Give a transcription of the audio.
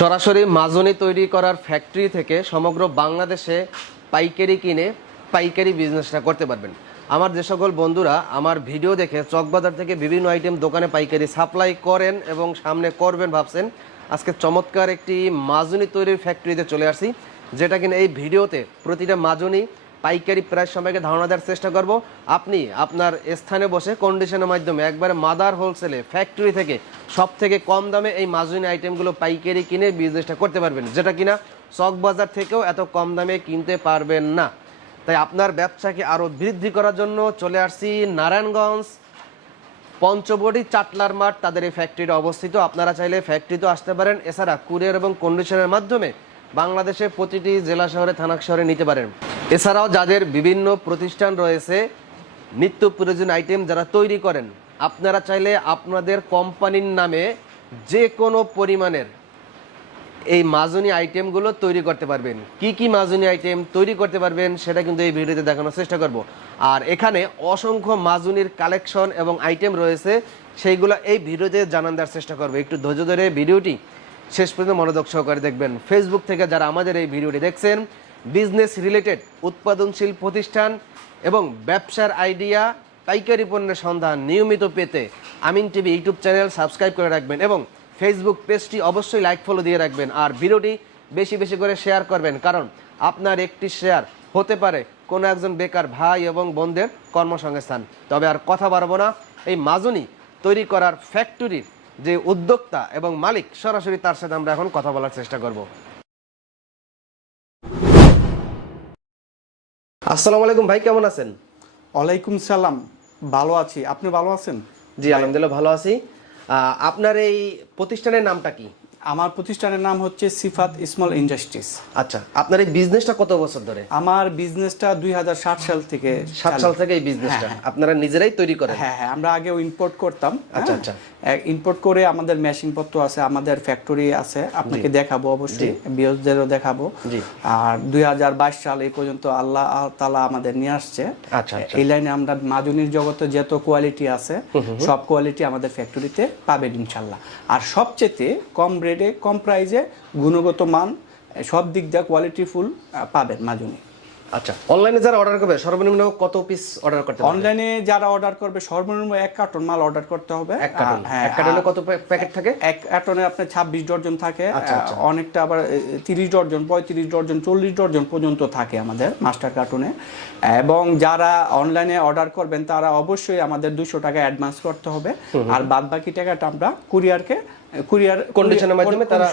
সরাসরি মাজনি তৈরি করার ফ্যাক্টরি থেকে সমগ্র বাংলাদেশে পাইকারি কিনে পাইকারি বিজনেসটা করতে পারবেন। আমার যে সকল বন্ধুরা আমার ভিডিও দেখে চকবাজার থেকে বিভিন্ন আইটেম দোকানে পাইকারি সাপ্লাই করেন এবং সামনে করবেন ভাবছেন, আজকে চমৎকার একটি মাজনি তৈরির ফ্যাক্টরিতে চলে আসি যেটা কিনা এই ভিডিওতে প্রতিটা মাজনি পাইকারি প্রাইস সম্পর্কে ধারণা দেওয়ার চেষ্টা করব। আপনি আপনার স্থানে বসে কন্ডিশনের মাধ্যমে একবারে মাদার হোলসেলে ফ্যাক্টরি থেকে সব থেকে কম দামে এই মাজুনি আইটেমগুলো পাইকারি কিনে বিজনেসটা করতে পারবেন। যেটা কিনা চক বাজার থেকেও এত কম দামে কিনতে পারবেন না। তাই আপনার ব্যবসাকে আরও বৃদ্ধি করার জন্য চলে আসছি নারায়ণগঞ্জ, পঞ্চবটি, চাটলার মাঠ, তাদের এই ফ্যাক্টরিটা অবস্থিত। আপনারা চাইলে ফ্যাক্টরিতেও আসতে পারেন। এছাড়া কুরিয়ার এবং কন্ডিশনের মাধ্যমে বাংলাদেশের প্রতিটি জেলা শহরে, থানা শহরে নিতে পারেন। এছাড়াও যাদের বিভিন্ন প্রতিষ্ঠান রয়েছে, নিত্য প্রয়োজন আইটেম যারা তৈরি করেন, আপনারা চাইলে আপনাদের কোম্পানির নামে যে কোনো পরিমাণের এই মাজুনি আইটেমগুলো তৈরি করতে পারবেন। কি কি মাজুনি আইটেম তৈরি করতে পারবেন, সেটা কিন্তু এই ভিডিওতে দেখানোর চেষ্টা করব। আর এখানে অসংখ্য মাজুনির কালেকশন এবং আইটেম রয়েছে, সেইগুলো এই ভিডিওতে জানান দেওয়ার চেষ্টা করব। একটু ধৈর্য ধরে ভিডিওটি শেষ পর্যন্ত মনোযোগ সহকারে দেখবেন। ফেসবুক থেকে যারা আমাদের এই ভিডিওটি দেখছেন বিজনেস রিলেটেড উৎপাদনশীল প্রতিষ্ঠান এবং ব্যবসার আইডিয়া, পাইকারি পণ্যের সন্ধান নিয়মিত পেতে Amin TV YouTube channel subscribe করে রাখবেন এবং ফেসবুক পেজটি অবশ্যই লাইক, ফলো দিয়ে রাখবেন আর ভিডিওটি বেশি বেশি করে শেয়ার করবেন কারণ আপনার একটি শেয়ার হতে পারে কোনো একজন বেকার ভাই এবং বোনদের কর্মসংস্থান। তবে আর কথা বাড়বো না, এই মাজুনি তৈরি করার ফ্যাক্টরির যে উদ্যোক্তা এবং মালিক সরাসরি তার সাথে আমরা এখন কথা বলার চেষ্টা করব। আসসালামু আলাইকুম ভাই কেমন আছেন? ওয়ালাইকুম সালাম। ভালো আছি। আপনি ভালো আছেন? জি আলহামদুলিল্লাহ ভালো আছি। আপনার এই প্রতিষ্ঠানের নামটা কি? আমার প্রতিষ্ঠানের নাম হচ্ছে সিফাত স্মল ইন্ডাস্ট্রিজ। আচ্ছা আপনার এই বিজনেসটা কত বছর ধরে? আমার বিজনেসটা দুই সাল থেকে সাত সাল থেকে এই বিজনেসটা আপনারা নিজেরাই তৈরি করেন? হ্যাঁ হ্যাঁ আমরা আগেও ইম্পোর্ট করতাম আচ্ছা, আচ্ছা। ইম্পোর্ট করে আমাদের মেশিন পত্র আছে আমাদের ফ্যাক্টরি আছে আপনাকে দেখাবো অবশ্যই বিয়সদেরও দেখাবো। আর দুই হাজার বাইশ সাল এই পর্যন্ত আল্লাহ তালা আমাদের নিয়ে আসছে। আচ্ছা, আচ্ছা। এই লাইনে আমরা মাজুনির জগতে যত কোয়ালিটি আছে সব কোয়ালিটি আমাদের ফ্যাক্টরিতে পাবেন ইনশাল্লাহ। আর সবচেয়ে কম রেটে কম প্রাইজে গুণগত মান সব দিক দিয়ে কোয়ালিটিফুল পাবেন মাজুনি। আচ্ছা অনলাইনে যারা অর্ডার করবে সর্বনিম্ন কত পিস অর্ডার করতে পারবে? অনলাইনে যারা অর্ডার করবে সর্বনিম্ন এক কার্টন মাল অর্ডার করতে হবে। এক কার্টন হ্যাঁ এক কার্টনে কত প্যাকেট থাকে? এক কার্টনে আপনার ছাব্বিশ ডর্জন থাকে আচ্ছা, অনেকটা আবার তিরিশ ডর্জন পঁয়ত্রিশ ডর্জন চল্লিশ ডর্জন পর্যন্ত থাকে আমাদের মাস্টার কার্টুনে এবং যারা অনলাইনে অর্ডার করবেন তারা অবশ্যই আমাদের দুশো টাকা অ্যাডভান্স করতে হবে। আর বাদ বাকি টাকাটা আমরা কুরিয়ারকে কুরিয়ার এর মাধ্যমে তারা-